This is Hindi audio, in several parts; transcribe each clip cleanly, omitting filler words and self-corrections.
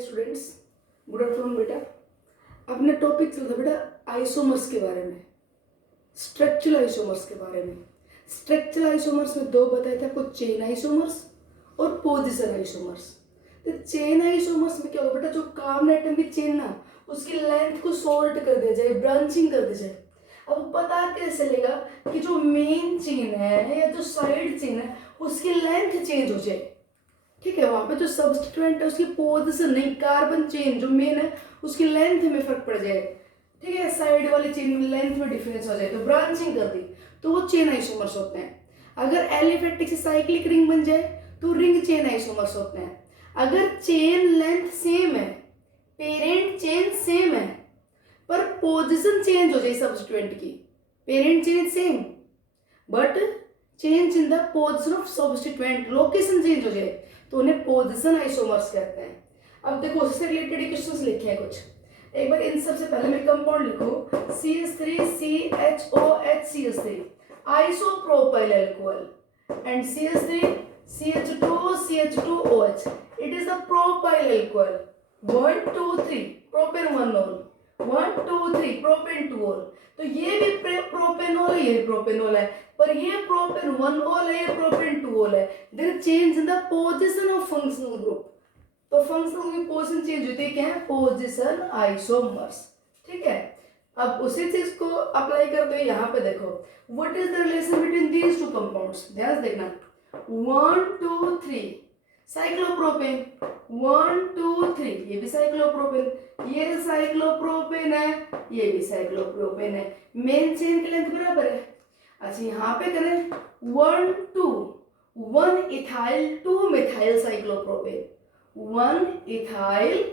स्टूडेंट्स, गुड आफ्टरनून बेटा। अपने टॉपिक चलता बेटा आइसोमर्स के बारे में, स्ट्रक्चरल आइसोमर्स के बारे में। स्ट्रक्चरल आइसोमर्स में दो बताए थे आपको, चेन आइसोमर्स और पोजिशन आइसोमर्स। तो चेन आइसोमर्स में क्या होगा बेटा, जो कार्बन एटम की चेन ना उसकी लेंथ को सॉल्ट कर दिया जाए, ब्रांचिंग कर दी जाए। अब पता कैसे चलेगा कि जो मेन चेन है या जो साइड चेन है उसकी लेंथ चेंज हो जाए। ठीक है, वहां पे जो सब्स्टिट्यूएंट है उसकी पोजीशन नहीं, कार्बन चेन जो मेन है उसकी लेंथ में फर्क पड़ जाए। ठीक है, साइड वाली चेन में लेंथ में डिफरेंस हो जाए तो ब्रांचिंग कर दी, तो वो चेन आइसोमर्स होते हैं। अगर एलिफेटिक से साइक्लिक रिंग बन जाए तो रिंग चेन आइसोमर्स होते हैं। अगर चेन लेंथ सेम है, पेरेंट चेन सेम है, पर पोजीशन चेंज हो जाए सब्स्टिट्यूएंट की, parent chain same but change in the position of substituent, location change हो जाए, तो उन्हें पोजीशन आइसोमर्स कहते हैं। अब देखो उससे रिलेटेड क्वेश्चंस लिखे हैं कुछ। एक बार इन सबसे पहले मैं कंपाउंड लिखो, CH3CHOHCH3 isopropyl alcohol and CH3CH2CH2OH, it is the propyl alcohol। 1 2 3 propane 1 ol, 1 2 3 propane 2 ol। तो ये भी प्रोपेनॉल है, ये प्रोपेनॉल है, पर ये प्रोपेन 1 ol है, ये प्रोपेन 2 ol है। There change in the position of functional group, तो फंक्शनल की पोजीशन चेंज होती है, क्या है, पोजीशन आइसोमर्स। ठीक है, अब उसी चीज को अप्लाई करते हैं यहाँ पे। देखो what is the relation between these two compounds, ध्यान से देखना। 1 2 3 साइक्लोप्रोपेन, 1 2 3 ये भी साइक्लोप्रोपेन, ये साइक्लोप्रोपेन है, ये भी साइक्लोप्रोपेन है, मेन चेन की लेंथ बराबर है। अच्छा यहाँ पे करें 1 2 1 ethyl 2 methyl cyclopropane, 1 ethyl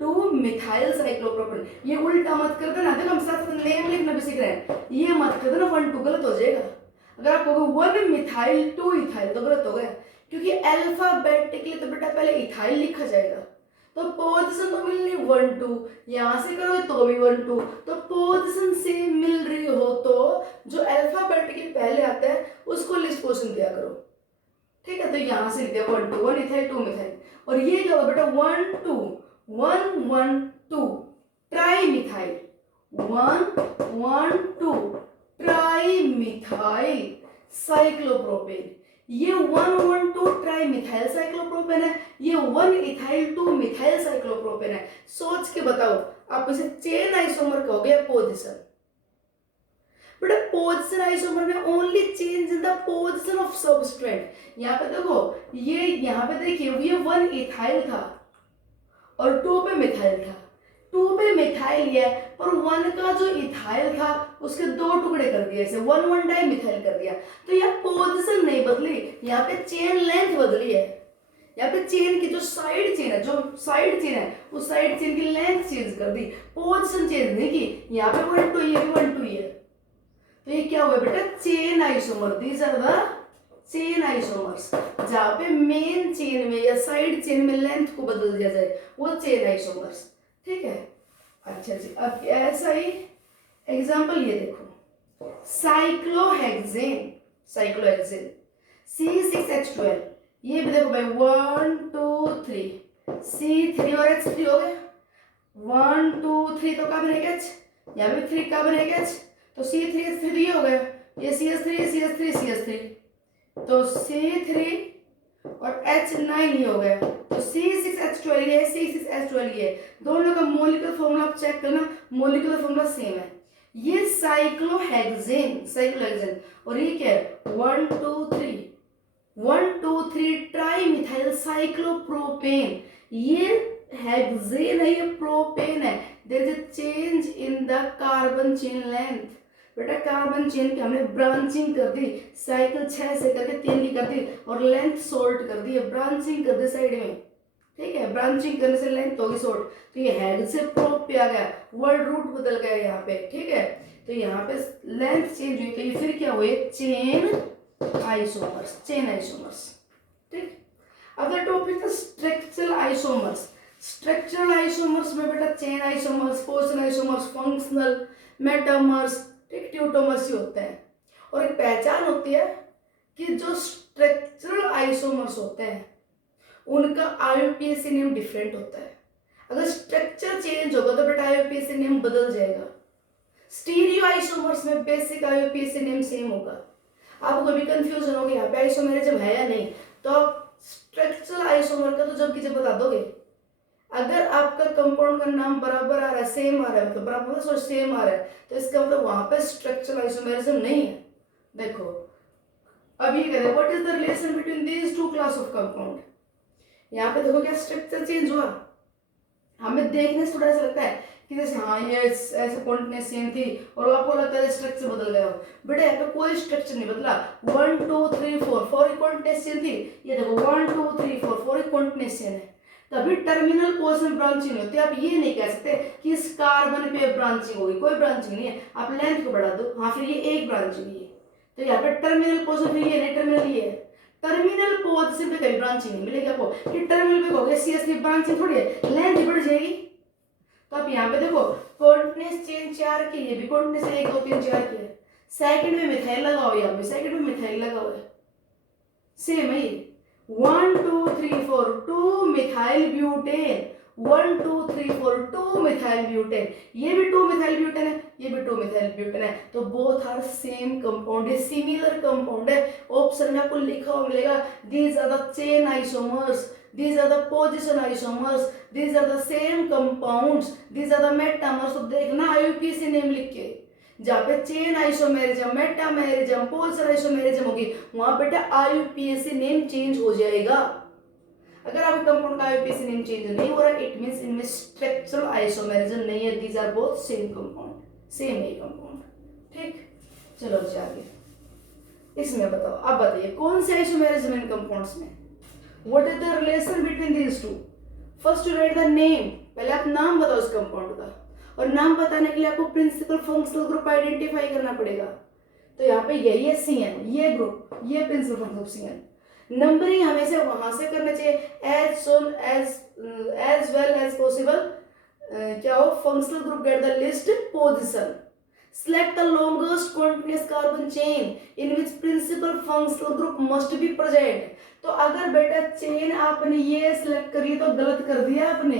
2 methyl cyclopropane. ये उल्टा मत कर देना, देखो हम साथ नेम लिखना भी सीख रहे हैं, ये मत कर देना 1 2 गलत हो जाएगा। अगर आप कहोगे 1 मिथाइल 2 इथाइल तो गलत हो गया, क्योंकि अल्फाबेटिकली तो बेटा पहले इथाइल लिखा जाएगा, तो पोजीशन तो मिल रही 1 2, यहां से करोगे तो भी 1 2, तो पोजीशन से मिल रही हो तो जो अल्फाबेटिकली पहले आता है उसको लिस्ट पोजीशन दिया करो। ठीक है, तो यहां से लिख दिया 1 2 1 इथाइल 2 मिथाइल, और ये क्या होगा बेटा 1 2 1 1 2 tri methyl, 1 1 2 tri methyl cyclopropane. ये 1 1 2 ट्राई मिथाइल साइक्लोप्रोपेन है, ये 1 इथाइल 2 मिथाइल साइक्लोप्रोपेन है। सोच के बताओ आप इसे चेन आइसोमर कहोगे या पोजीशन? बेटा पोजीशन आइसोमर में only change in the position of substrate. यहाँ पे देखो, ये यहाँ पे देखिए, ये 1 इथाइल था और 2 पे मिथाइल था, 2 पे मिथाइल है, पर 1 का जो इथाइल था उसके 2 टुकड़े कर दिए, इसे 1 1 डाई मिथाइल कर दिया। तो यहाँ पोजीशन नहीं बदली, यहाँ पे चेन लेंथ बदली है। यहाँ पे चेन की जो साइड चेन है, जो साइड चेन है उस साइड चेन की लेंथ चेंज कर दी, पोजीशन चेंज नहीं की। यहाँ पे 1 2 ये भी 1 2 है, तो ये क्या हुआ बेटा, chain isomer. These are the chain isomers, जहाँ पे मेन चेन में या साइड चेन में लेंथ को बदल दिया जाए वो चेन आइसोमर्स। ठीक है, अच्छा जी। अब ऐसा ही एग्जांपल ये देखो, साइक्लोहेक्सेन, साइक्लोहेक्सेन C6H12, ये भी देखो भाई 1 2 3 C3 और H3 हो गए, 1 2 3 तो कार्बन एक H, यहाँ भी 3 कार्बन एक H, तो C3H3 हो गया, ये CH3 CH3 CH3, तो C3 और H9 ही हो गया, तो C6H12 ये C6H12 ये, दोनों का मॉलिक्यूलर फॉर्मूला आप चेक करना, मॉलिक्यूलर फॉर्मूला सेम है। ये साइक्लोहेक्सेन, साइक्लोहेक्सेन, और ये क्या है 1 2 3 1 2 3 ट्राई मिथाइल साइक्लोप्रोपेन। ये हेक्सेन है, ये प्रोपेन है। There is a change in the carbon chain length. बेटा कार्बन चेन की हमने ब्रांचिंग कर दी, साइकिल 6 से करके 3 की कर दी और लेंथ सोल्ट कर दी, ब्रांचिंग कर दी साइड में। ठीक है, ब्रांचिंग करने से लेंथ होगी शॉर्ट, तो ये हेड से प्रोप पे आ गया, वर्ड रूट बदल गया यहाँ पे। ठीक है, तो यहाँ पे लेंथ चेंज हुई, तो ये फिर क्या हुए, चेन आइसोमर्स, चेन आइसोमर्स। ठीक, अगला टॉपिक है स्ट्रक्चरल आइसोमर्स। स्ट्रक्चरल आइसोमर्स में बेटा chain isomers, position isomers, functional, metamers, ठीक, ट्यूटोमर्स ही होते हैं। और एक पहचान होती है कि जो स्ट्रक्चरल आइसोमर्स होते हैं उनका IUPAC नेम डिफरेंट होता है। अगर स्ट्रक्चर चेंज होगा तो बेटा आईयूपीएसी नेम बदल जाएगा। स्टीरियो आइसोमर्स में बेसिक आईयूपीएसी नेम सेम होगा। आपको कभी कंफ्यूजन होगा यहाँ पे आइसोमेरिज्म है या नहीं, तो आप स्ट्रक्चरल आइसोमर का तो जब की जब बता दोगे। अगर आपका कंपाउंड का नाम बराबर आ रहा है, सेम आ रहा है, मतलब बराबर सोच सेम आ रहा है, तो इसका मतलब वहां पे स्ट्रक्चरल आइसोमेरिज्म नहीं है। देखो अब ये कह रहे हैं what is the relation between these to class of compound. यहाँ पे देखो क्या स्ट्रक्चर चेंज हुआ। हमें देखने से थोड़ा ऐसा लगता है कि जैसे हाँ ये ऐसे कॉन्टिनेंस सेम थी और आपको लगता है स्ट्रक्चर बदल गया हो, बेटा यहाँ पे कोई स्ट्रक्चर नहीं बदला। 1 2 3 4 4 कॉन्टिनेंस सेम थी, ये देखो 1 2 3 4 4 कॉन्टिनेंस सेम है, तभी टर्मिनल पोर्शन में ब्रांचिंग होती है। आप ये नहीं कह सकते कि इस कार्बन पे ब्रांचिंग होगी, कोई ब्रांचिंग नहीं है। आप लेंथ को बढ़ा दो, हाँ फिर ये एक ब्रांचिंग है, तो यहाँ पे टर्मिनल पोर्शन फिर ये नहीं टर्मिनल ये है। टर्मिनल पोर्शन पे कहीं ब्रांचिंग नहीं मिलेगी आपको कि टर्मिनल पे कहोगे सीएस की ब्रांचिंग थोड़ी है, लेंथ बढ़ जाएगी। तो आप यहाँ पे देखो कॉन्टिनेंस चेन 4 की, ये भी कॉन्टिनेंस 1 2 3 4 की है। सेकंड में मिथाइल लगा हुआ, यहाँ पे सेकंड में मिथाइल लगा हुआ है, सेम है ये 1 2 3 4 2 मिथाइल ब्यूटेन, 1 2 3 4 2 मिथाइल ब्यूटेन, ये भी 2 मिथाइल ब्यूटेन है, ये भी 2 मिथाइल ब्यूटेन है, तो बोथ आर सेम कंपाउंड है, सिमिलर कंपाउंड है। ऑप्शन में आपको लिखा हुआ मिलेगा these are the chain isomers, these are the position isomers, these are the same compounds, these are the metamers। तो देखना आईयूपीएसी नेम लिख के, जहाँ पे chain isomerism, metamerism, polar isomerism होगी वहां बेटा आईयूपीएसी नेम चेंज हो जाएगा। अगर आपके कंपाउंड का आईयूपीएसी नेम चेंज नहीं हो रहा है, इट मींस इनमें स्ट्रक्चरल आइसोमेरिज्म नहीं है, these are both same compound, same है कंपाउंड। ठीक, चलो आगे इसमें बताओ। अब बताइए कौन से आइसोमेरिज्म इन कंपाउंड्स में, What is the relation between these two? First you write the name, पहले आप नाम बताओ उस कंपाउंड का, और नाम बताने के लिए आपको प्रिंसिपल फंक्शनल ग्रुप आइडेंटिफाई करना पड़ेगा। तो यहाँ पे यही है CN, ये ग्रुप, ये principal functional group CN। Numbering हमेशा वहां से करना चाहिए as soon as well as possible। क्या हो, functional group get the list position, select the longest continuous carbon chain in which principal functional group must be present। तो अगर बेटा चेन आपने ये सिलेक्ट करी तो गलत कर दिया आपने।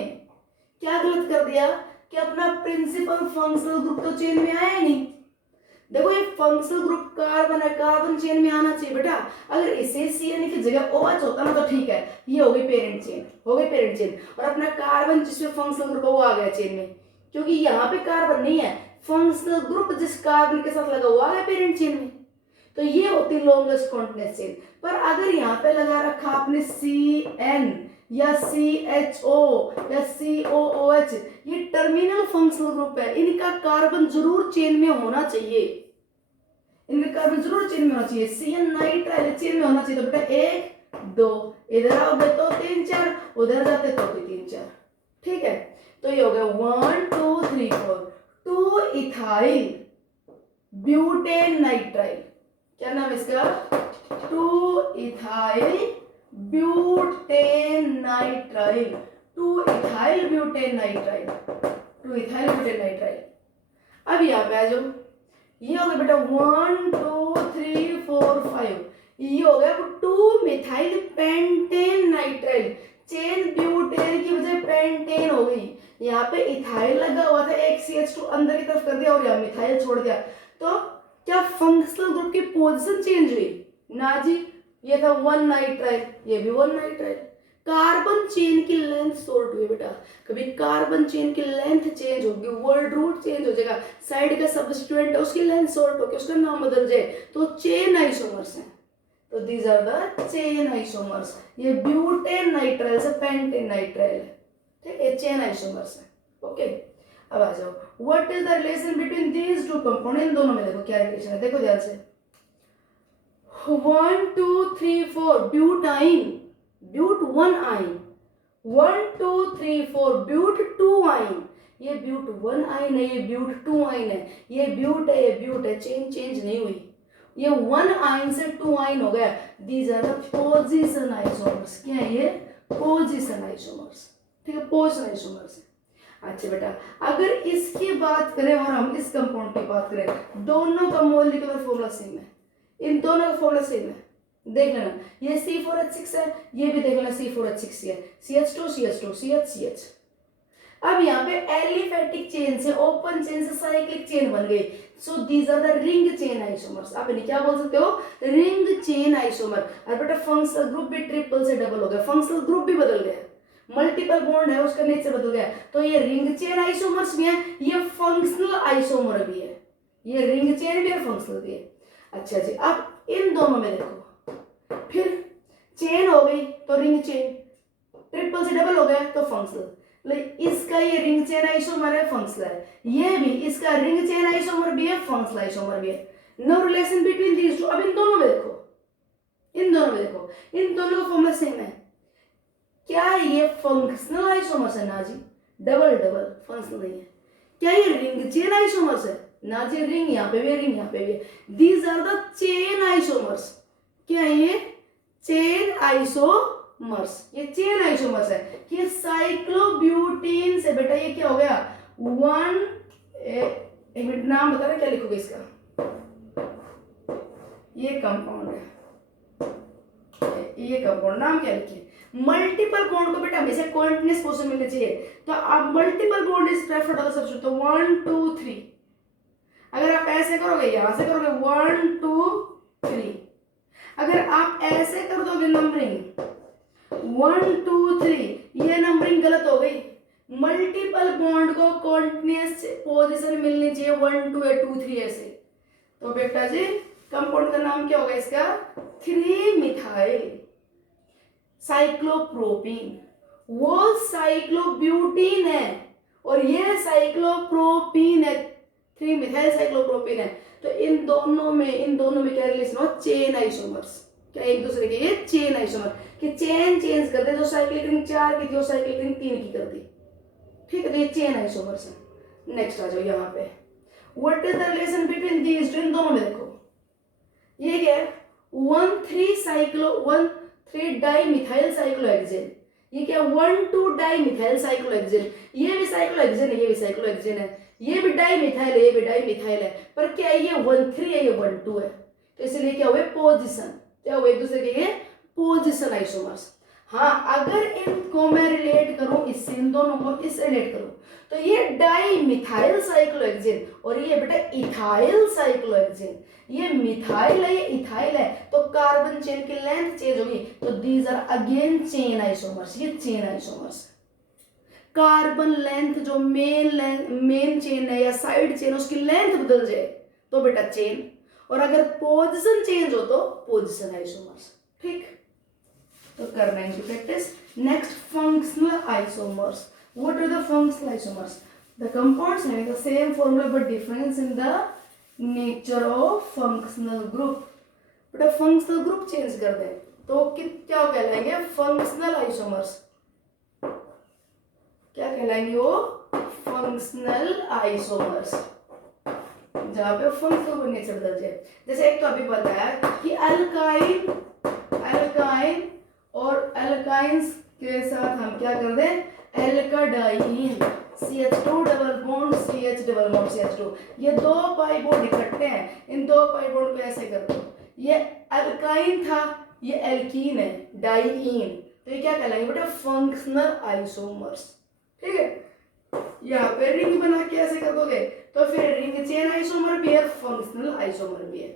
क्या गलत कर दिया कि अपना प्रिंसिपल फंक्शनल ग्रुप तो चेन में आया नहीं। देखो ये फंक्शनल ग्रुप कार्बन है, कार्बन चेन में आना चाहिए बेटा। अगर इसे CN की जगह OH होता ना तो ठीक है, ये हो गई पेरेंट चेन, हो गई पेरेंट चेन, और अपना कार्बन जिसमें फंक्शनल ग्रुप है वो आ गया चेन में, क्योंकि यहाँ पे कार्बन नहीं है, फंक्शनल ग्रुप जिस कार्बन के साथ लगा हुआ है पेरेंट चेन में, तो ये होती लॉन्गेस्ट कॉन्टिनेंस चेन। पर अगर यहाँ पे लगा रखा आपने CN या CHO या COOH, ये टर्मिनल फंक्शनल ग्रुप है, इनका कार्बन जरूर चेन में होना चाहिए, इनका कार्बन जरूर चेन में होना चाहिए। CN नाइट्राइल चेन में होना चाहिए, तो बेटा 1 2 इधर आओगे तो 3 4, उधर जाते तो भी 3 4। ठीक है, तो ये हो गया 1 2 3 4 2 इथाइल ब्यूटेन नाइट्राइल, क्या नाम है इसका, 2 ethyl butane nitrile, 2 ethyl butane nitrile, 2 ethyl butane nitrile. अब यहाँ पे आ जाओ, ये हो गया बेटा 1 2 3 4 5, ये हो गया 2 methyl pentane nitrile, chain butane की बजाय पेंटेन हो गई। यहाँ पे इथाइल लगा हुआ था, एक CH2 अंदर की तरफ कर दिया और यहाँ मिथाइल छोड़ दिया, तो क्या फंक्शनल ग्रुप की पोजीशन चेंज हुई ना जी। ये था 1 नाइट्राइल, ये भी 1 नाइट्राइल। कार्बन चेन की लेंथ शॉर्ट हुई बेटा, कभी कार्बन चेन की लेंथ चेंज होगी, वर्ड रूट चेंज हो जाएगा, साइड का सब्स्टिट्यूएंट है उसकी लेंथ शॉर्ट होगी, उसका नाम बदल जाए, तो चेन आइसोमर्स हैं। तो these are the chain isomers. ये ब्यूटेन नाइट्राइल से पेंटेन नाइट्राइल है, ठीक है, चेन आइसोमर्स है। ओके, अब आ जाओ what is the relation between these two compound. इन दोनों में देखो क्या रिलेशन है, देखो ध्यान से 1 2 3 4 ब्यूटाइन, ब्यूट 1 आइन, 1 2 3 4 ब्यूट 2 आइन, ये ब्यूट 1 आइन है, ये ब्यूट 2 आइन है, ये ब्यूट है, ये ब्यूट है, चेन चेंज नहीं हुई, ये 1 आइन से 2 आइन हो गया। These are the position isomers. क्या है ये, पोजीशन आइसोमर्स, ठीक है, पोजीशन आइसोमर्स। अच्छा बेटा अगर इसकी बात करें और हम इस कंपाउंड की बात करें, दोनों का मॉलिक्यूलर फॉर्मूला सेम है, इन दोनों का फॉर्मूला सेम है, देख लेना, ये C4H6 है, ये भी देख लेना C4H6 है, CH2 CH2 CH CH। अब यहाँ पे एलिफेटिक चेन से, ओपन चेन से साइक्लिक चेन बन गई, so these are the ring chain isomers. आप इन्हें क्या बोल सकते हो, रिंग चेन आइसोमर। और बेटा फंक्शनल ग्रुप भी ट्रिपल से डबल हो गया, फंक्शनल ग्रुप भी बदल गया, मल्टीपल बॉन्ड है उसका नेचर बदल गया, तो ये रिंग चेन आइसोमर्स भी है, ये फंक्शनल आइसोमर भी है, ये रिंग चेन भी है फंक्शनल भी है। अच्छा जी, अब इन दोनों में देखो, फिर चेन हो गई तो रिंग चेन, ट्रिपल से डबल हो गया तो फंक्शनल, इसका ये रिंग चेन आइसोमर है, फंक्शनल है, ये भी इसका रिंग चेन आइसोमर भी है, फंक्शनल आइसोमर भी है। No relation between these two. अब इन दोनों में देखो, इन दोनों में देखो, इन दोनों का फॉर्मूला सेम है, क्या ये फंक्शनल आइसोमर्स है? ना जी, डबल डबल फंक्शनल नहीं है। क्या ये रिंग चेन आइसोमर्स है? ना जी, रिंग यहाँ पे भी है, रिंग यहाँ पे भी है, these are the chain isomers. क्या ये चेन आइसोमर्स, ये चेन आइसोमर्स है कि साइक्लोब्यूटीन से, बेटा ये क्या हो गया, एक मिनट नाम बता रहे, क्या लिखोगे इसका, ये कंपाउंड है, ये कंपाउंड नाम क्या लिखे, मल्टीपल बॉन्ड को बेटा हमेशा कॉन्टिन्यूअस पोजीशन मिलना चाहिए, तो आप multiple bond is preferred of substitute, तो 1 2 3, अगर आप ऐसे करोगे, यहां से करोगे 1 2 3, अगर आप ऐसे कर दोगे नंबरिंग 1 2 3, ये नंबरिंग गलत हो गई, मल्टीपल बॉन्ड को कॉन्टिन्यूअस पोजीशन मिलनी चाहिए 1 2 या 2 3 ऐसे, तो बेटा जी कंपाउंड का नाम क्या होगा इसका, 3 मिथाइल साइक्लोप्रोपीन, वो साइक्लोब्यूटीन है और ये साइक्लोप्रोपीन है, 3 मिथाइल साइक्लोप्रोपीन है, तो इन दोनों में क्या रिलेशन हो, चेन आइसोमर्स, क्या एक दूसरे के ये चेन आइसोमर, कि चेन चेंज कर दे, जो साइक्लिक रिंग 4 की थी वो साइक्लिक रिंग 3 की कर दी, ठीक है, तो ये चेन आइसोमर्स है। नेक्स्ट आ जाओ यहाँ पे, what is the relation between these two, इन दोनों में देखो, ये क्या है, 1,3 डाइमिथाइल साइक्लोहेक्सेन, ये क्या 1,2 डाइमिथाइल साइक्लोहेक्सेन, ये भी साइक्लोहेक्सेन है, ये भी साइक्लोहेक्सेन है, ये भी डाइमिथाइल है, ये भी डाइमिथाइल है, पर क्या ये 1,3 है, ये 1,2 है, तो इसलिए क्या हुए, पोजीशन, क्या हुए एक दूसरे के पोजीशन आइसोमर्स। हाँ, अगर इनको मैं रिलेट करूं इससे, इन दोनों को इससे रिलेट करूं, तो ये डाइमिथाइल साइक्लोहेक्सेन और ये बेटा इथाइल साइक्लोहेक्सेन, ये मिथाइल है, ये इथाइल है, तो कार्बन चेन की लेंथ चेंज होगी, तो these are again chain isomers, ये चेन आइसोमर्स। कार्बन लेंथ जो मेन चेन है या साइड चेन, उसकी लेंथ बदल जाए तो बेटा चेन, और अगर पोजीशन चेंज हो तो पोजीशन आइसोमर्स, ठीक, तो करना है इनकी practice. Next, functional isomers. What are the functional isomers? The compounds having the same formula but difference in the nature of functional group. बेटा फंक्शनल ग्रुप चेंज कर दें तो क्या कहलाएंगे, फंक्शनल आइसोमर्स, क्या कहलाएंगे वो, फंक्शनल आइसोमर्स, जहां पे फंक्शनल नेचर बदल जाए। जैसे एक तो अभी बताया कि अल्काइन और अल्काइंस के साथ हम क्या कर दें, एल्काडाइन, CH2 double bond CH double bond CH2, ये 2 पाई बॉन्ड इकट्ठे हैं, इन 2 पाई बॉन्ड को ऐसे कर दो, ये अल्काइन था, ये एल्कीन है, डाइईन, तो ये क्या कहलाएंगे बेटा, फंक्शनल आइसोमर्स, ठीक है। यहाँ पे रिंग बना के ऐसे कर दोगे तो फिर रिंग चेन आइसोमर भी है, फंक्शनल आइसोमर भी है।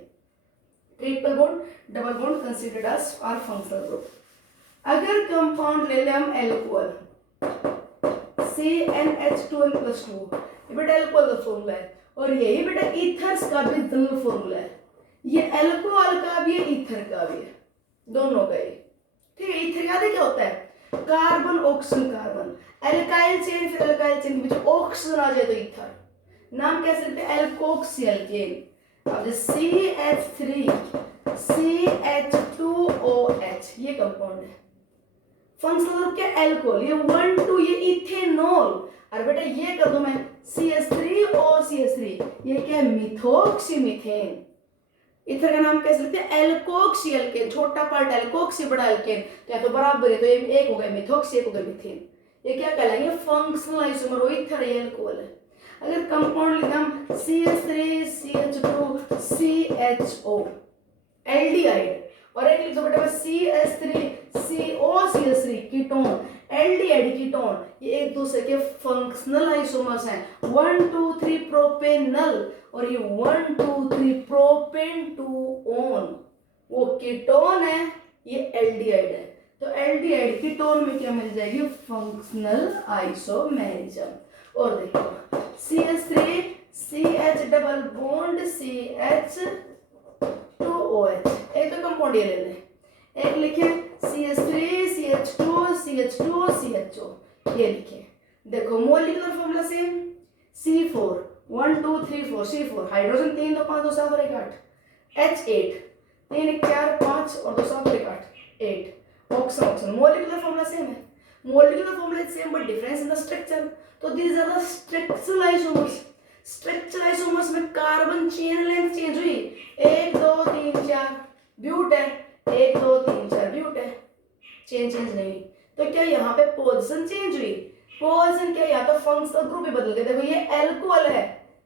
Triple bond, double bond considered as are functional group. अगर कंपाउंड ले ले हम एल्कोहल, CnH2n+2, ये बेटा एल्कोहल का फॉर्मूला है, और यही बेटा ईथर्स का भी जनरल फॉर्मूला है, ये एल्कोहल का भी है, ईथर का भी है, दोनों का ही, ठीक है। ईथर याद है क्या होता है, carbon oxygen carbon, alkyl chain, फिर एल्काइल चेन के बीच ऑक्सीजन आ जाए तो ईथर, नाम कैसे लिखते हैं, एल्कोक्सी एल्केन। अब CH3 CH2OH, ये कंपाउंड है, फंक्शनल ग्रुप क्या, एल्कोहल, ये 1 2, ये इथेनॉल, और बेटा ये कर दो मैं CH3OCH3, ये क्या है, मिथोक्सीमीथेन। इथर का नाम कैसे लिखते हैं, एल्कोक्सी एल्केन, छोटा पार्ट एल्कोक्सी, बड़ा एल्केन, तो या तो बराबर है, तो ये एक हो गया मिथोक्सी, एक हो गया मिथेन, ये क्या कहलाएंगे, फंक्शनल आइसोमर, वो इथर है, एल्कोहल है। अगर कंपाउंड लिखा हम CH3 CH2 CHO, एल्डिहाइड, और एक लिख दो बेटा CH3 COCH3 ketone, aldehyde ketone ये एक दूसरे के फंक्शनल आइसोमर्स हैं, 1 2 3 प्रोपेनल और ये 1 2 3 प्रोपेन 2 ओन, वो कीटोन है, ये एल्डिहाइड है। तो एल्डिहाइड कीटोन में क्या मिल जाएगी, फंक्शनल आइसोमेरिज्म। और देखो CH3 CH double bond CH2OH, एक तो कंपाउंड ये ले लें, एक लिखे CH3 CH2 CH2 CHO, ये लिखे। देखो molecular formula same, C4 1 2 3 4 C4 hydrogen 3 2 5 2 7 और 1 8, H8 3 1 4 5 और 2 7 और 1 8 8, oxygen oxygen. Molecular formula same है, molecular formula is same but difference in the structure. तो these are the structural isomers. Structural isomers में कार्बन चेन लेंथ चेंज हुई, 1 2 3 4 ब्यूट है, 1 2 3 4 ब्यूट है, चेंज नहीं हुई। तो क्या यहाँ पे पोजीशन चेंज हुई, पोजीशन क्या, यहाँ तो फंक्शनल ग्रुप ही बदल गए। देखो ये एल्कोहल है,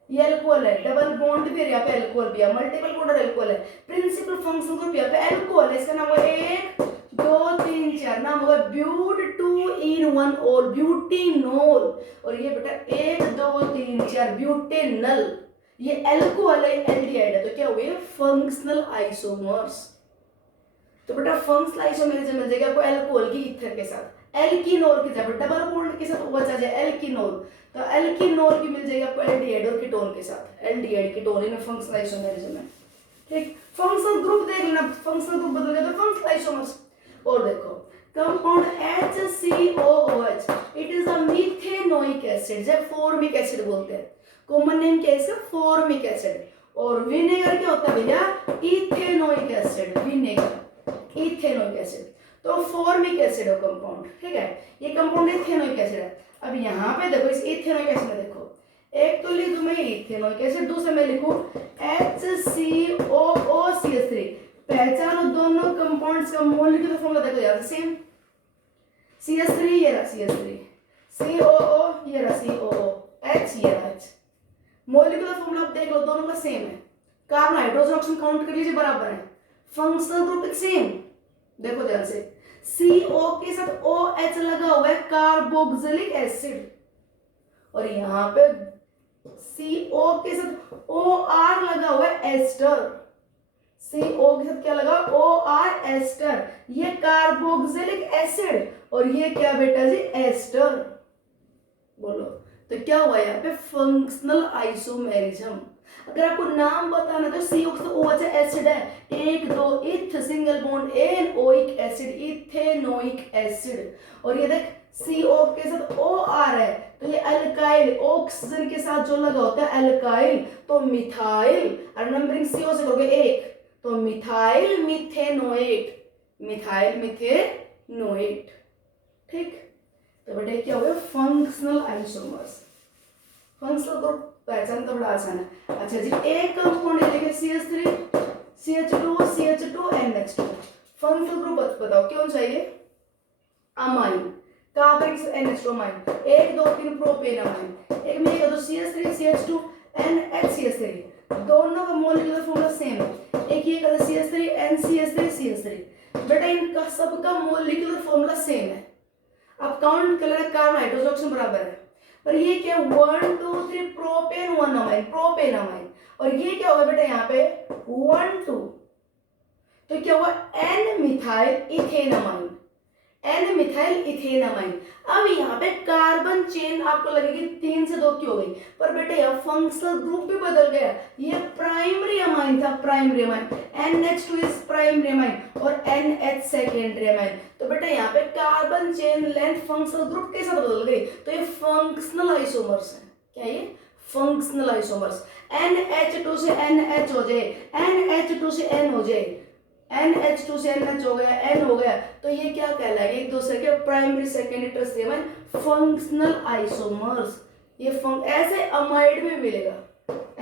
ये एल्कोहल है, डबल बॉन्ड भी यहाँ पे एल्कोहल भी है, मल्टीपल बॉन्ड एल्कोहल है, प्रिंसिपल फंक्शनल ग्रुप यहाँ पे एल्कोहल है, इसका नाम होगा 1 2 3 4, नाम होगा ब्यूट 2 in 1 और ब्यूटेनॉल। और ये बेटा 1 2 3 4 ब्यूटेनल, ये एल्कोहल है, एल्डिहाइड है। तो क्या हुए, फंक्शनल आइसोमर्स। तो बेटा फंक्शनल आइसोमेरिज्म मिल जाएगा आपको एल्कोहल की ईथर के साथ, एल्कीनोल के साथ, डबल बॉन्ड के साथ बचा जाए एल्कीनोल, तो एल्कीनोल की मिल जाएगी आपको एल्डिहाइड और कीटोन के साथ, एल्डिहाइड कीटोन इन फंक्शनल आइसोमेरिज्म है। ठीक, फंक्शनल ग्रुप देख लेना, फंक्शनल ग्रुप बदल गया तो फंक्शनल आइसोमर्स। और देखो compound HCOOH, it is a methanoic acid, जब फॉर्मिक एसिड बोलते हैं, कॉमन नेम क्या है इसका, फॉर्मिक एसिड। और विनेगर क्या होता है भैया, ethanoic acid, vinegar ethanoic acid. तो फॉर्मिक एसिड है कंपाउंड, ठीक है, ये कंपाउंड इथेनोइक एसिड है। अब यहाँ पे देखो इस इथेनोइक एसिड में देखो, एक तो लिख दूं मैं इथेनोइक एसिड, दूसरा मैं लिखूं HCOOCH3, पहचानो दोनों कंपाउंड्स का मॉलिक्यूलर फॉर्मूला देखो यार सेम, CH3 ये रहा CH3, COO ये रहा COO, H ये रहा H, मॉलिक्यूलर फॉर्मूला आप देख लो दोनों का सेम है, कार्बन हाइड्रोजन ऑक्सीजन काउंट कर लीजिए बराबर है, फंक्शनल ग्रुप सेम। देखो ध्यान से, CO के साथ OH लगा हुआ है, कार्बोक्सिलिक एसिड, और यहाँ पे CO के साथ OR लगा हुआ है, एस्टर, CO के साथ क्या लगा, OR एस्टर, ये कार्बोक्सिलिक एसिड और ये क्या बेटा जी, एस्टर। बोलो तो क्या हुआ यहाँ पे, फंक्शनल आइसोमेरिज्म। अगर आपको नाम बताना तो CO के साथ OH एसिड है, 1 2 eth single bond anoic acid, ethanoic acid, और ये देख CO के साथ OR है, तो ये अल्काइल, ऑक्सीजन के साथ जो लगा होता है अल्काइल, तो मिथाइल, और नंबरिंग CO से करोगे 1, तो मिथाइल मिथेनोएट, मिथाइल मिथेनोएट। ठीक, तो बेटा क्या हुआ, फंक्शनल आइसोमर्स। फंक्शनल ग्रुप पहचान तो बड़ा आसान है। अच्छा जी, एक कंपाउंड लेके CH3 CH2 CH2 NH2, functional group बताओ क्यों चाहिए, amine, carbon NH2 amine, 1 2 3 propane amine, एक में एक दो CH3 CH2 NHCH3, दोनों का मॉलिक्यूलर फॉर्मूला सेम है, एक ये कहता है CH3 NCH3 CH3, बेटा इनका सबका मॉलिक्यूलर फॉर्मूला सेम है। अब काउंट कर लेना, कार्बन हाइड्रोजन ऑक्सीजन बराबर है, पर ये क्या 1 2 3 प्रोपेन 1 अमाइन, प्रोपेन अमाइन, और ये क्या होगा बेटा यहाँ पे 1 2, तो क्या हुआ N methyl ethanamine, N methyl ethanamine. अब यहाँ पे कार्बन चेन आपको लगेगी 3 से 2 की हो गई, पर बेटे यहाँ फंक्शनल ग्रुप भी बदल गया, ये प्राइमरी अमाइन था, primary amine, NH2 is primary amine और NH सेकेंडरी अमाइन। तो बेटा यहाँ पे carbon chain length functional group के साथ बदल गई, तो ये फंक्शनल आइसोमर्स है। क्या ये, फंक्शनल आइसोमर्स। NH2 से NH हो जाए, NH2 से N हो जाए, NH2 से NH हो गया, N हो गया, तो ये क्या कहलाएगा, एक दूसरे के primary secondary tertiary amine, functional isomers. ये ऐसे अमाइड में मिलेगा,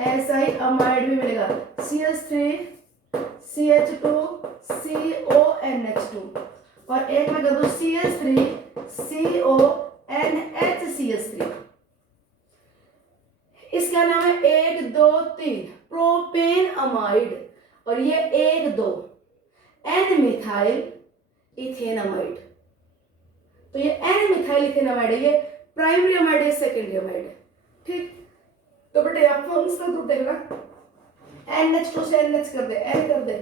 ऐसा ही अमाइड में मिलेगा, CH3 CH2 CONH2, और एक में कर दो CH3 CONHCH3, इसका नाम है 1 2 3 प्रोपेन अमाइड, और ये 1 2 N मिथाइल इथेनामाइड। तो ये एन मिथाइल इथेनामाइड है, ये प्राइमरी अमाइड है, सेकेंडरी अमाइड है। ठीक, तो बेटे आप फंक्शनल ग्रुप देखना, NH2 से NH कर दे, N कर दे,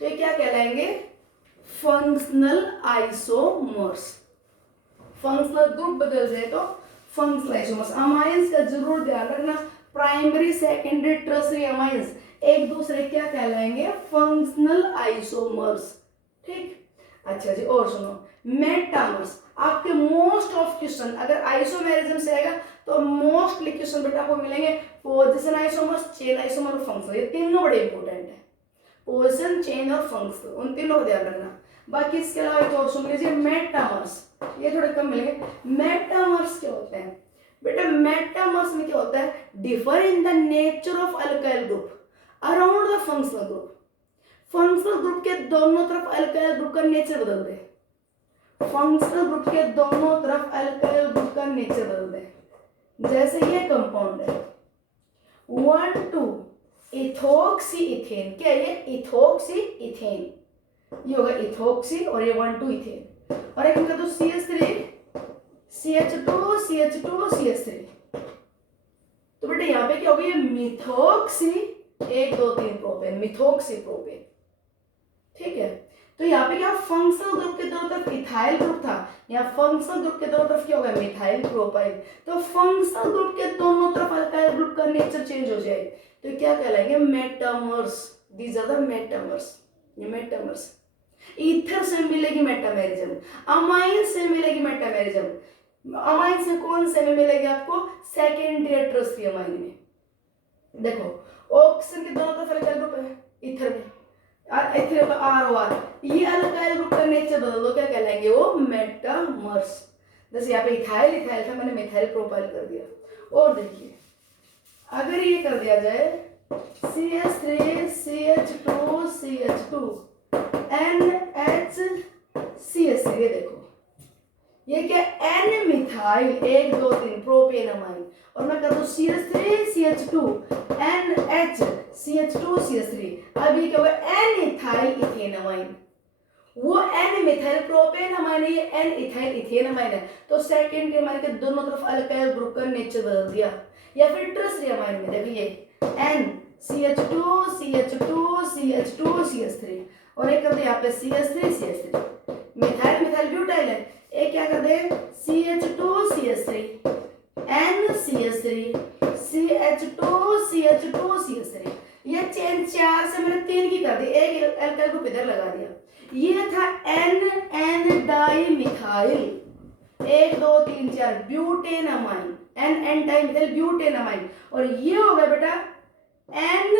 तो ये क्या कहलाएंगे? Functional isomers. फंक्शनल ग्रुप बदल जाए तो फंक्शनल आइसोमर्स। अमाइंस का जरूर ध्यान रखना, प्राइमरी सेकेंडरी टर्सरी अमाइंस एक दूसरे क्या कहलाएंगे? Functional isomers. ठीक, अच्छा जी, और सुनो मेटामर्स। आपके मोस्ट ऑफ क्वेश्चन अगर आइसोमेरिज्म से आएगा तो मोस्टली क्वेश्चन बेटा आपको मिलेंगे पोजीशन आइसोमर्स, चेन आइसोमर और फंक्शनल। ये तीनों बड़े इंपॉर्टेंट है, पोजीशन, चेन और फंक्शनल, उन तीनों का ध्यान रखना। बाकी इसके अलावा एक और सुन लीजिए मेटामर्स, ये थोड़े कम मिलेंगे। मेटामर्स क्या होते हैं बेटा? मेटामर्स में क्या होता है? Differ in the nature of alkyl group around the functional group. Functional group के दोनों तरफ अल्काइल ग्रुप का नेचर बदल दे, फंक्शनल ग्रुप के दोनों तरफ अल्काइल ग्रुप का नेचर बदल दे। जैसे ये कंपाउंड है 1,2 इथोक्सी इथेन, क्या ये? इथोक्सी इथेन, ये होगा इथोक्सी और ये 1,2 इथेन। और एक इनका तो CH3 CH2 CH2 CH3, तो बेटा यहाँ पे क्या होगा? ये मिथोक्सी 1 2 3 प्रोपेन, मिथोक्सी प्रोपेन। ठीक है, तो यहाँ पे क्या फंक्शनल ग्रुप के दोनों तरफ इथाइल ग्रुप था, यहाँ फंक्शनल ग्रुप के दोनों तरफ क्या होगा? Methyl propyl. तो फंक्शनल ग्रुप के दोनों तरफ अल्काइल ग्रुप का नेचर चेंज हो जाए तो क्या कहलाएंगे? Metamers. These are the metamers, ये मेटामर्स। ईथर से मिलेगी मेटामेरिज्म, अमाइन से मिलेगी मेटामेरिज्म। अमाइन से कौन से में मिलेगी आपको? सेकेंडरी टर्सरी अमाइन में। देखो ऑक्सीजन के दोनों तरफ अल्काइल ग्रुप है ईथर में, इथर ROR, ये अल्काइल ग्रुप का नेचर बदल दो, क्या कहलाएंगे? वो मेटामर्स। जैसे यहाँ पे इथाइल इथाइल था, मैंने मिथाइल प्रोपाइल कर दिया। और देखिए अगर ये कर दिया जाए CH3 CH2 CH2 NHCH3, ये देखो ये क्या? N मिथाइल 1 2 3 प्रोपेन अमाइन, और मैं कर दूं CH3 CH2 NH CH2 CH3। अब ये क्या होगा? N इथाइल इथेन अमाइन, वो N मिथाइल प्रोपेन अमाइन है, ये N इथाइल इथेन अमाइन है। तो सेकेंडरी अमाइन के दोनों तरफ अल्काइल ग्रुप का नेचर बदल दिया। या फिर टर्सरी अमाइन में देखिए N CH2 CH2 CH2 CH3, और एक कर दे यहाँ पे CH3 CH3, methyl methyl butyl है, एक क्या कर दे CH2 CH3 NCH3 CH2 CH2 CH3। ये चेन 4 से मैंने 3 की कर दी, एक अल्काइल ग्रुप इधर लगा दिया। ये था N di methyl 1 2 3 4 butane amine, N di methyl butane amine, और ये हो गया बेटा N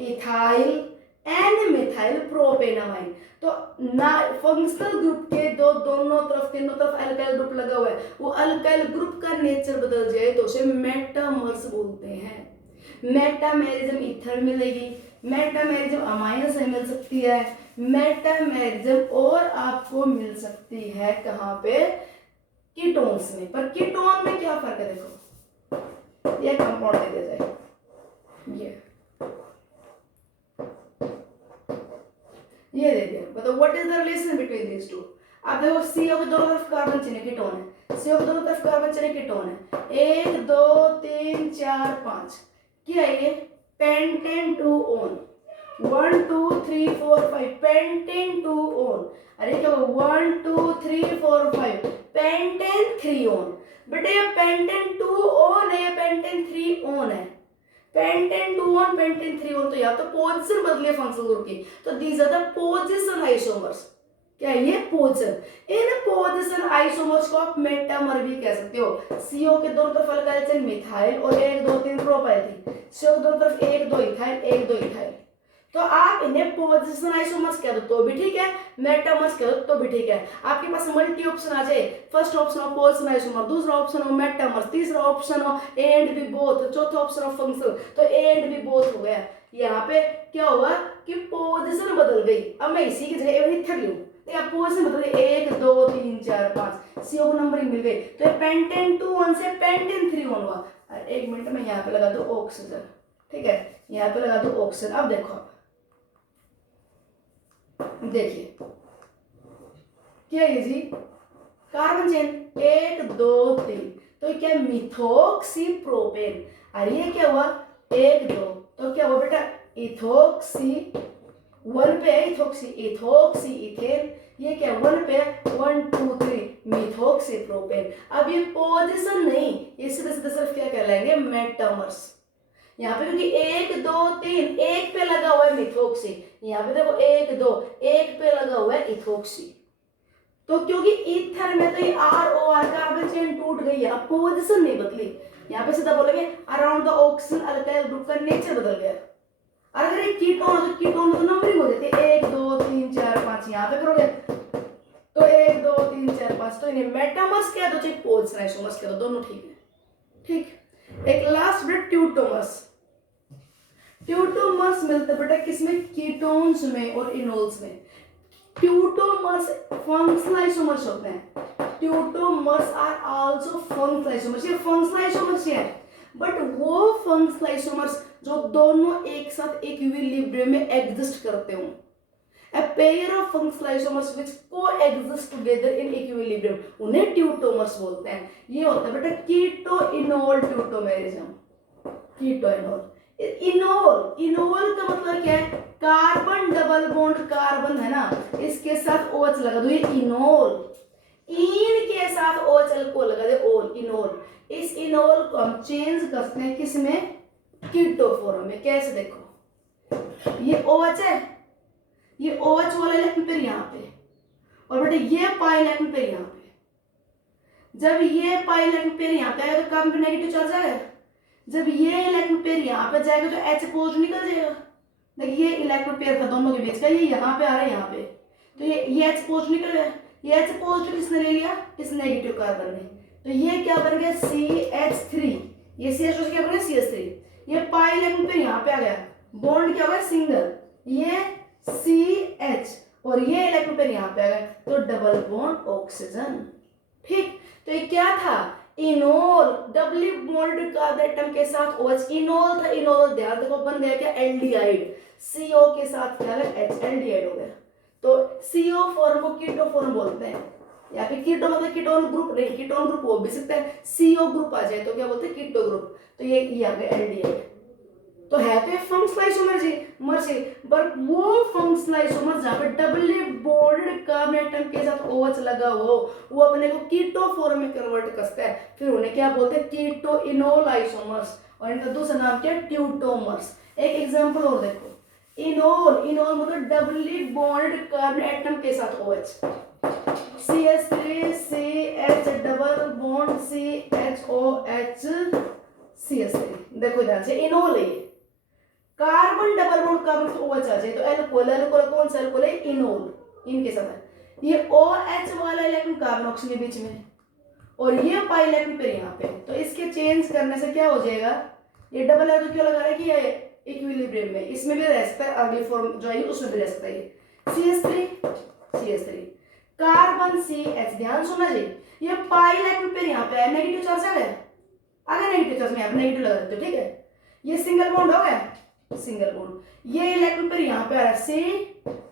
ethyl N methyl propanamine. तो ना फंक्शनल ग्रुप के दोनों तरफ तीनों तरफ अल्काइल ग्रुप लगा हुआ है, वो अल्काइल ग्रुप का नेचर बदल जाए तो उसे मेटामर्स बोलते हैं। मेटामेरिज्म ईथर मिलेगी, मेटामेरिज्म अमाइन से मिल सकती है, मेटामेरिज्म और आपको मिल सकती है कहाँ पे? कीटोन्स में। पर कीटोन में क्या फर्क है? देखो ये कंपाउंड दे दिया जाए, ये दे दिया, बताओ what is the relation between these to? आप देखो CO के दोनों तरफ कार्बन चिन्ह कीटोन है, CO के दोनों तरफ कार्बन चिन्ह कीटोन है, 1 2 3 4 5, क्या है ये? Pentane 2 own, 1 2 3 4 5 pentane 2 own. अरे क्या 1 2 3 4 5 पेंटेन 3 ओन। बेटा ये पेंटेन 2 ओन है, पेंटेन 3 ओन है, पेंटेन 2 ओन पेंटेन 3 ओन। तो या तो पोजीशन बदली है फंक्शनल ग्रुप की, तो these are the position isomers. क्या है ये? पोजीशन। इन पोजीशन आइसोमर्स को आप मेटामर भी कह सकते हो। CO के दोनों तरफ अल्काइल चेन मिथाइल और 1 2 3 प्रोपाइल थी, CO के दोनों तरफ 1 2 इथाइल 1 2 इथाइल, तो आप इन्हें पोजीशन आइसोमर्स कह दो तो भी ठीक है, मेटामर्स कह दो तो भी ठीक है। आपके पास मल्टी ऑप्शन आ जाए, फर्स्ट ऑप्शन हो पोजीशन आइसोमर, दूसरा ऑप्शन हो मेटामर्स, तीसरा ऑप्शन हो एंड भी बोथ, चौथा ऑप्शन हो फंक्शनल, तो एंड भी बोथ हो गया। यहाँ पे क्या हुआ कि पोजीशन बदल गई। अब मैं इसी की जगह इथर लूं, पोजीशन बदल गई, 1 2 3 4 5, CO को नंबरिंग मिल गई, तो ये पेंटेन 2 ओन से पेंटेन 3 ओन हुआ। एक मिनट में यहाँ पे लगा दो ऑक्सीजन, ठीक है, यहाँ पे लगा दो ऑक्सीजन। अब देखो देखिए क्या है जी? कार्बन चेन 1 2 3, तो क्या मिथोक्सी प्रोपेन। और ये क्या हुआ 1 2, तो क्या हुआ बेटा इथोक्सी, 1 पे है इथोक्सी, इथोक्सी इथेन, ये क्या 1 पे 1 2 3 मिथोक्सी प्रोपेन। अब ये पोजीशन नहीं, ये सीधे सीधे सिर्फ क्या कहलाएंगे मेटामर्स। यहाँ पे क्योंकि 1 2 3 एक पे लगा हुआ है मिथोक्सी, यहाँ पे देखो 1 2 एक पे लगा हुआ है इथोक्सी, तो क्योंकि ईथर में तो ये R O R carbon chain टूट गई है, अब पोजीशन नहीं बदली। यहाँ पे सीधा बोलेंगे around the oxygen alkyl group का नेचर बदल गया। और अगर ये कीटोन है तो कीटोन तो नंबरिंग हो जाती है 1 2 3 4 5, यहाँ पे करोगे तो 1 2 3 4 5, तो इन्हें मेटामर्स क्या दो चाहे पोल्स आइसोमर्स क्या दो, दोनों ठीक है। ठीक, एक लास्ट बिट ट्यूटोमर्स। ट्यूटोमर्स मिलते बेटा किसमें, कीटोन्स में और इनोल्स में। ट्यूटोमर्स फंक्शनल आइसोमर्स होते हैं, tautomers are also functional isomers. ये फंक्शनल आइसोमर्स है, बट वो फंक्शनल आइसोमर्स जो दोनों एक साथ इक्विलिब्रियम में एग्जिस्ट करते हो। A pair of functional isomers which coexist together in equilibrium, उन्हें ट्यूटोमर्स बोलते हैं। ये होता है बेटा keto enol tautomerism. Keto enol, enol enol का मतलब क्या है, कार्बन डबल बॉन्ड कार्बन है ना, इसके साथ OH लगा दो, ये इनोल। इन के साथ OH को लगा दे ओल, इनोल। इस इनोल को हम चेंज करते हैं किसमें, कीटो फॉर्म में। कैसे देखो, ये OH है, ये OH वाला इलेक्ट्रॉन पेयर यहाँ पे, और बेटे ये पाई इलेक्ट्रॉन पेयर यहाँ पे। जब ये पाई इलेक्ट्रॉन पेयर यहाँ पे आएगा तो कार्बन नेगेटिव चार्ज आएगा। जब ये इलेक्ट्रॉन पेयर यहाँ पे जाएगा तो H पॉजिटिव निकल जाएगा। देखिए ये इलेक्ट्रॉन पेयर था दोनों के बीच का, ये यहाँ पे आ रहा है यहाँ पे, तो ये H पॉजिटिव निकल गया। ये H पॉजिटिव किसने ले लिया, इस नेगेटिव कार्बन ने, तो ये क्या बन गया CH3, ये CH2 से क्या बन गया CH3। ये पाई इलेक्ट्रॉन पेयर यहाँ पे आ गया, बॉन्ड क्या हो गया सिंगल, ये CH, और ये इलेक्ट्रॉन पेयर यहाँ पे आ गया, तो डबल बॉन्ड ऑक्सीजन। ठीक, तो ये क्या था, इनोल, डबली बॉन्ड कार्बन एटम के साथ OH, इनोल था, इनोल ध्यान देखो बन गया क्या एल्डिहाइड, CO के साथ क्या है H, एल्डिहाइड हो गया। तो CO फॉर्म को कीटो फॉर्म बोलते हैं, या फिर कीटो मतलब कीटोन ग्रुप नहीं, कीटोन ग्रुप हो भी सकता है, CO ग्रुप आ जाए तो क्या बोलते हैं कीटो ग्रुप। तो ये आ गया एल्डिहाइड, तो है तो फंक्शनल आइसोमर्स, पर वो फंक्शनल आइसोमर्स जहां पे डबली बॉन्डेड कार्बन एटम के साथ OH लगा हो, वो अपने को कीटो फॉर्म में कन्वर्ट करता है, फिर उन्हें क्या बोलते हैं कीटो इनोल आइसोमर्स, और इनका दूसरा नाम क्या है ट्यूटोमर्स। एक एग्जांपल और देखो, इनोल, इनोल मतलब डबली बॉन्डेड कार्बन एटम के साथ OH, CH3 CH double bond CHOH CH3। देखो ध्यान से, इनोल है, कार्बन डबल बॉन्ड कार्बन से OH आ जाए तो एल्कोहल, एल्कोहल कौन सा एल्कोहल है, इनोल, इनके साथ ये OH वाला इलेक्ट्रॉन कार्बन ऑक्सीजन के बीच में, और ये पाई इलेक्ट्रॉन पेयर यहाँ पे, तो इसके चेंज करने से क्या हो जाएगा, ये डबल है तो क्यों लगा रहा है कि ये इक्विलिब्रियम में, इसमें भी रह सकता है, अगली फॉर्म जो है उसमें भी रह सकता है। CH3 कार्बन CH, ध्यान सुनना जी, ये पाई इलेक्ट्रॉन पेयर यहाँ पे है, नेगेटिव चार्ज आ गया, नेगेटिव चार्ज में यहाँ पे नेगेटिव लगा देते हो, ठीक है, ये सिंगल बॉन्ड हो गया, सिंगल बॉन्ड, ये इलेक्ट्रॉन पेयर यहाँ पे आ रहा है C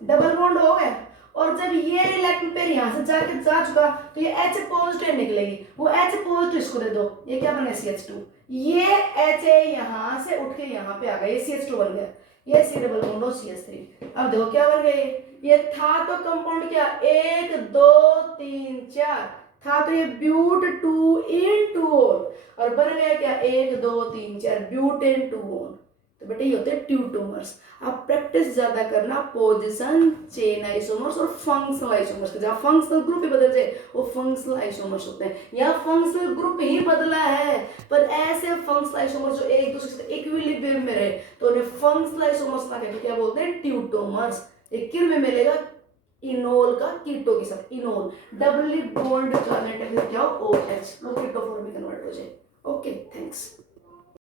डबल बॉन्ड हो गया, और जब ये इलेक्ट्रॉन पेयर यहाँ से जाके जा चुका तो ये H पॉजिटिव निकलेगी, वो H पॉजिटिव इसको दे दो, ये क्या बना CH2, ये H यहाँ से उठ के यहाँ पे आ गया, ये CH2 बन गया, ये C डबल बॉन्ड और CH3। अब देखो क्या बन गया, ये था तो कंपाउंड क्या 1 2 3 4 था, तो ये ब्यूट 2 इन 2 और बन गया क्या 1 2 3 4 ब्यूटेन 2 वन। तो बेटे ये होते हैं ट्यूटोमर्स। आप प्रैक्टिस ज्यादा करना पोजीशन, चेन आइसोमर्स और फंक्शनल आइसोमर्स, जहाँ फंक्शनल ग्रुप ही बदल जाए वो फंक्शनल आइसोमर्स होते हैं। यहाँ फंक्शनल ग्रुप ही बदला है, पर ऐसे फंक्शनल आइसोमर्स जो एक दूसरे से इक्विलिब्रियम में रहे तो उन्हें फंक्शनल आइसोमर्स ना कहते, क्या बोलते हैं ट्यूटोमर्स। एक किर में मिलेगा इनोल का कीटो के साथ, इनोल डबली बॉन्ड कार्बन क्या हो OH, वो कीटो फॉर्म में कन्वर्ट हो जाए। Okay, thanks.